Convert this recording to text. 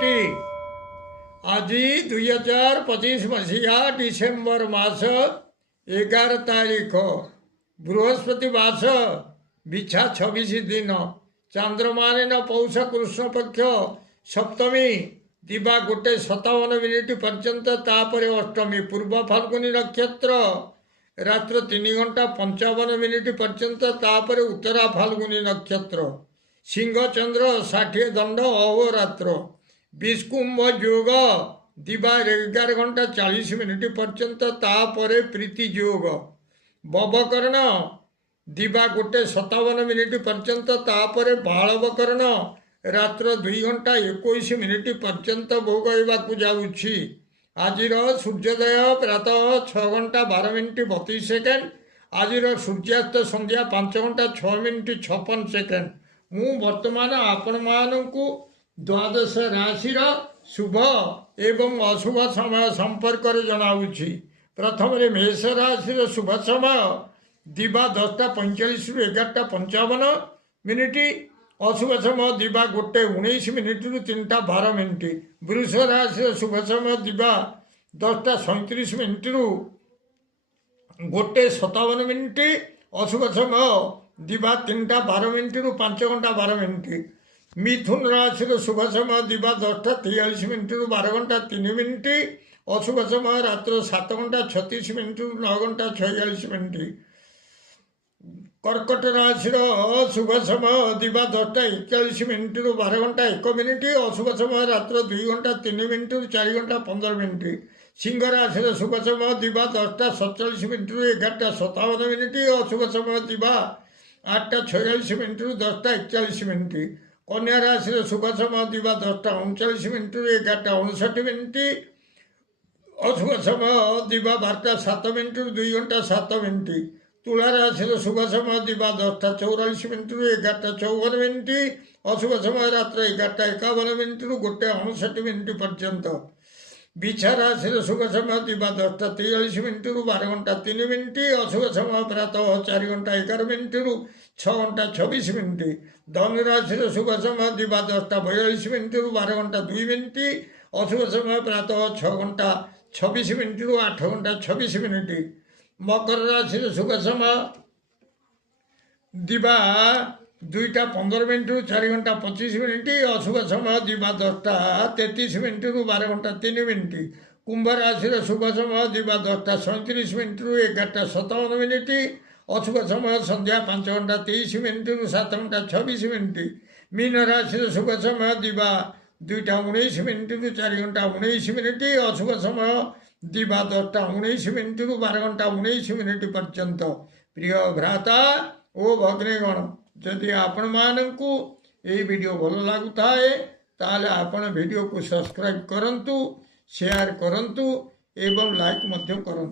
T आज 2025 मसीहा December मास 11 तारीख बृहस्पति मास बिछा 26 दिन चंद्रमान पौष कृष्ण पक्ष सप्तमी दिवा 1:57 पर्यंत तापर अष्टमी पूर्व फाल्गुनी नक्षत्र रात्र 3:55 पर्यंत तापर उत्तरा फाल्गुनी नक्षत्र सिंह चंद्र 60 दंड अहोरात्र विष्कुंभ योग दिवा 11:40 पर्यंत तापर प्रीति योग बवकर्ण दिवा 1:57 पर्यंत तापर बालवकर्ण रात्र 2:21 पर्यंत भोग होगाकू जाऊँगी। आज सूर्योदय प्रातः 6:12 आज सूर्यास्त संध्या 5:06 मु वर्तमान आपण मानू द्वादश राशि शुभ एवं अशुभ समय संपर्क जनाऊँगी। प्रथम मेष राशि शुभ समय दिवा 10:45 ରୁ 11:55 अशुभ समय दिवा 1:19 ରୁ 3:12 वृष राशि शुभ समय दिवा 10:37 ରୁ 1:57 अशुभ समय दिवा 3:12 ରୁ 5:12 मिथुन राशि शुभ समय दिवा 10:43 ରୁ 12:03 अशुभ समय रात्र 7:36 ରୁ 9:46 कर्कट राशि शुभ समय दिवा 10:41 ରୁ 12:01 अशुभ समय रात्र 2:03 ରୁ 4:15 सिंह राशि शुभ समय दिवा 10:47 ରୁ 11:57 अशुभ समय दिवा 8:46 ରୁ 10:41 कन्या राशि शुभ समय दिवा 10:39 ରୁ 11:59 अशुभ समय दिवा 12:07 ରୁ 2:07 तुला राशि शुभ समय दिवा 10:44 ରୁ 11:54 अशुभ समय रात्र 11:51 ରୁ 1:59 पर्यंत बिछा राशि शुभ समय दिवा 10:43 ରୁ 12:03 अशुभ समय प्रातः 4:11 ରୁ 6:26 धनु राशि शुभ समय दिवा 10:42 ରୁ 12:02 अशुभ समय प्रातः 6:26 ରୁ 8:26 मकर राशि शुभ समय दिवा 2:15 ରୁ 4:25 अशुभ समय दिवा 10:33 ରୁ 12:03 कुंभ राशि शुभ समय दिवा 10:37 ରୁ 11:57 अशुभ समय संध्या 5:23 ରୁ 7:26 मीन राशि शुभ समय दिवा 2:19 ରୁ 4:19 अशुभ समय दिवा 10:19 ରୁ 12:19 पर्यंत प्रिय भ्राता ओ भग्नीगण जदि आपण मानू ये वीडियो भल लगुता है ताले आपण वीडियो को सब्सक्राइब करंतु शेयर करंतु एवं लाइक मध्य करंतु।